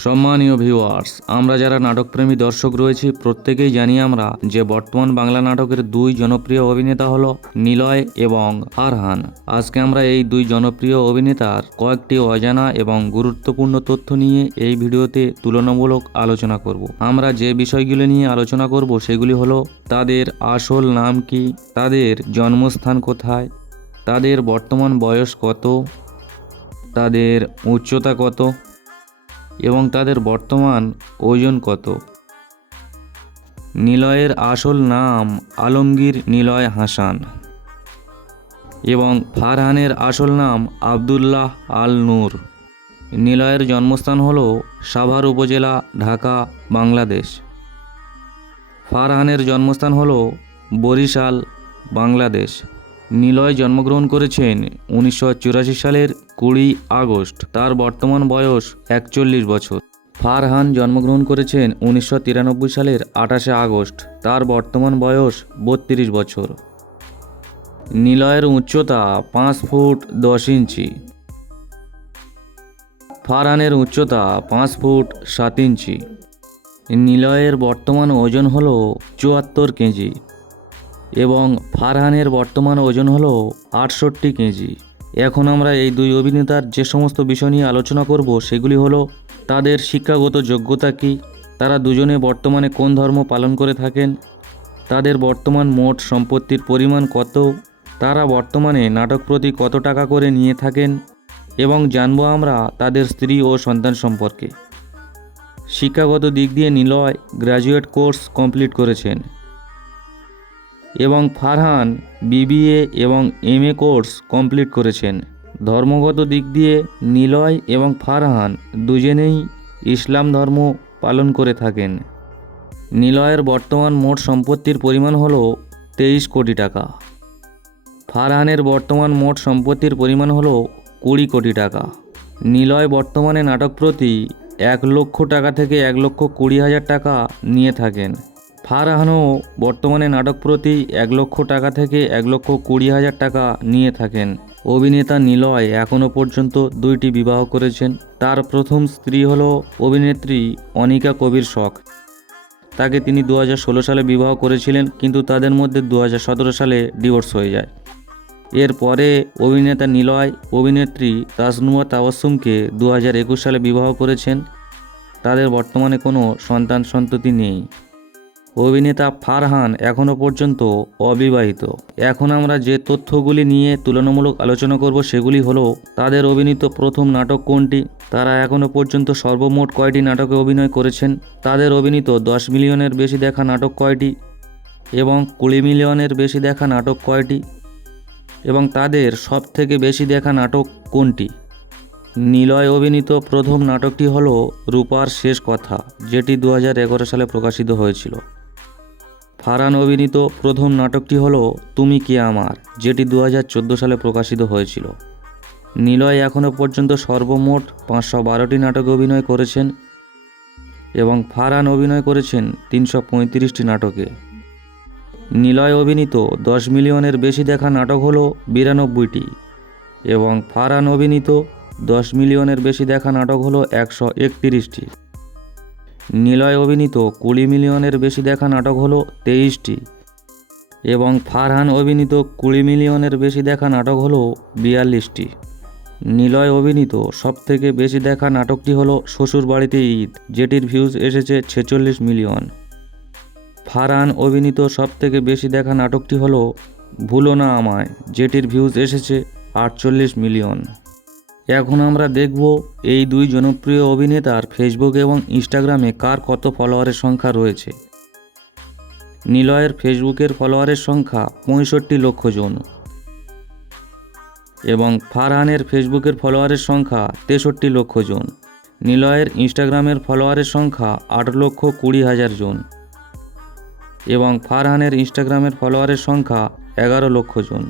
সম্মানীয় ভিউয়ার্স আমরা যারা নাটকপ্রেমী দর্শক রয়েছি, প্রত্যেকেই জানি আমরা যে বর্তমান বাংলা নাটকের দুই জনপ্রিয় অভিনেতা হলো নিলয় এবং ফারহান। আজকে আমরা এই দুই জনপ্রিয় অভিনেতার কয়েকটি অজানা এবং গুরুত্বপূর্ণ তথ্য নিয়ে এই ভিডিওতে তুলনামূলক আলোচনা করব। আমরা যে বিষয়গুলো নিয়ে আলোচনা করব, সেগুলি হলো তাদের আসল নাম কি, তাদের জন্মস্থান কোথায়, তাদের বর্তমান বয়স কত, তাদের উচ্চতা কত এবং তাদের বর্তমান ওজন কত? নিলয়ের আসল নাম আলমগীর নিলয় হাসান এবং ফারহানের আসল নাম আবদুল্লাহ আল নূর নিলয়ের জন্মস্থান হল সাভার উপজেলা, ঢাকা, বাংলাদেশ। ফারহানের জন্মস্থান হল বরিশাল, বাংলাদেশ। নিলয় জন্মগ্রহণ করেছেন উনিশশো চুরাশি সালের কুড়ি আগস্ট। তার বর্তমান বয়স একচল্লিশ বছর। ফারহান জন্মগ্রহণ করেছেন উনিশশো তিরানব্বই সালের আঠাশে আগস্ট। তার বর্তমান বয়স বত্রিশ বছর। নিলয়ের উচ্চতা পাঁচ ফুট দশ ইঞ্চি। ফারহানের উচ্চতা পাঁচ ফুট সাত ইঞ্চি। নিলয়ের বর্তমান ওজন হল চুয়াত্তর কেজি। এবং ফারহানের বর্তমান ওজন হলো আটষট্টি কেজি। এখন আমরা এই দুই অভিনেতার যে সমস্ত বিষয় নিয়ে আলোচনা করব, সেগুলি হলো তাদের শিক্ষাগত যোগ্যতা কী, তারা দুজনে বর্তমানে কোন ধর্ম পালন করে থাকেন, তাদের বর্তমান মোট সম্পত্তির পরিমাণ কত, তারা বর্তমানে নাটক প্রতি কত টাকা করে নিয়ে থাকেন, এবং জানব আমরা তাদের স্ত্রী ও সন্তান সম্পর্কে। শিক্ষাগত দিক দিয়ে নিলয় গ্র্যাজুয়েট কোর্স কমপ্লিট করেছেন। এবং ফারহান বিবিএ এবং এমএ কোর্স কমপ্লিট করেছেন। ধর্মগত দিক দিয়ে নিলয় এবং ফারহান দুজনেই ইসলাম ধর্ম পালন করে থাকেন। নিলয়ের বর্তমান মোট সম্পত্তির পরিমাণ হল তেইশ কোটি টাকা। ফারহানের বর্তমান মোট সম্পত্তির পরিমাণ হল কুড়ি কোটি টাকা। নিলয় বর্তমানে নাটক প্রতি এক লক্ষ টাকা থেকে এক লক্ষ কুড়ি হাজার টাকা নিয়ে থাকেন। ফারহানও বর্তমানে নাটক প্রতি এক লক্ষ টাকা থেকে এক লক্ষ কুড়ি হাজার টাকা নিয়ে থাকেন। অভিনেতা নিলয় এখনও পর্যন্ত দুইটি বিবাহ করেছেন। তার প্রথম স্ত্রী হল অভিনেত্রী অনিকা কবির শখ। তাকে তিনি দু হাজার ষোলো সালে বিবাহ করেছিলেন, কিন্তু তাদের মধ্যে দু হাজার সতেরো সালে ডিভোর্স হয়ে যায়। এরপরে অভিনেতা নিলয়, অভিনেত্রী তাজনুয়া তাওয়াসুমকে দু সালে বিবাহ করেছেন। তাদের বর্তমানে কোনো সন্তান সন্ততি নেই। অভিনেতা ফারহান এখনও পর্যন্ত অবিবাহিত। এখন আমরা যে তথ্যগুলি নিয়ে তুলনামূলক আলোচনা করব সেগুলি হলো, তাদের অভিনীত প্রথম নাটক কোনটি? তারা এখনও পর্যন্ত সর্বমোট কয়টি নাটকে অভিনয় করেছেন? তাদের অভিনীত দশ মিলিয়নের বেশি দেখা নাটক কয়টি? এবং কুড়ি মিলিয়নের বেশি দেখা নাটক কয়টি? এবং তাদের সব থেকে বেশি দেখা নাটক কোনটি? নিলয় অভিনীত প্রথম নাটকটি হল রূপার শেষ কথা, যেটি দু হাজার এগারো সালে প্রকাশিত হয়েছিল। ফারহান অভিনীত প্রথম নাটকটি হল তুমি কে আমার, যেটি দু হাজার চোদ্দ সালে প্রকাশিত হয়েছিল। নিলয় এখনও পর্যন্ত সর্বমোট পাঁচশো বারোটি নাটকে অভিনয় করেছেন এবং ফারহান অভিনয় করেছেন তিনশো পঁয়ত্রিশটি নাটকে। নিলয় অভিনীত দশ মিলিয়নের বেশি দেখা নাটক হল বিরানব্বইটি এবং ফারহান অভিনীত দশ মিলিয়নের বেশি দেখা নাটক হলো একশো একতিরিশটি। নিলয় অভিনীত কুড়ি মিলিয়নের বেশি দেখা নাটক হলো তেইশটি এবং ফারহান অভিনীত কুড়ি মিলিয়নের বেশি দেখা নাটক হলো বিয়াল্লিশটি। নিলয় অভিনীত সবথেকে বেশি দেখা নাটকটি হলো শ্বশুর বাড়িতে ঈদ, যেটির ভিউজ এসেছে ছেচল্লিশ মিলিয়ন। ফারহান অভিনীত সবথেকে বেশি দেখা নাটকটি হলো ভুলো না আমায়, যেটির ভিউজ এসেছে আটচল্লিশ মিলিয়ন। এখন আমরা দেখব এই দুই জনপ্রিয় অভিনেতার ফেসবুক এবং ইনস্টাগ্রামে কার কত ফলোয়ারের সংখ্যা রয়েছে। নিলয়ের ফেসবুকের ফলোয়ারের সংখ্যা পঁয়ষট্টি লক্ষ জন এবং ফারহানের ফেসবুকের ফলোয়ারের সংখ্যা তেষট্টি লক্ষ জন। নিলয়ের ইনস্টাগ্রামের ফলোয়ারের সংখ্যা আট লক্ষ কুড়ি হাজার জন এবং ফারহানের ইনস্টাগ্রামের ফলোয়ারের সংখ্যা এগারো লক্ষ জন।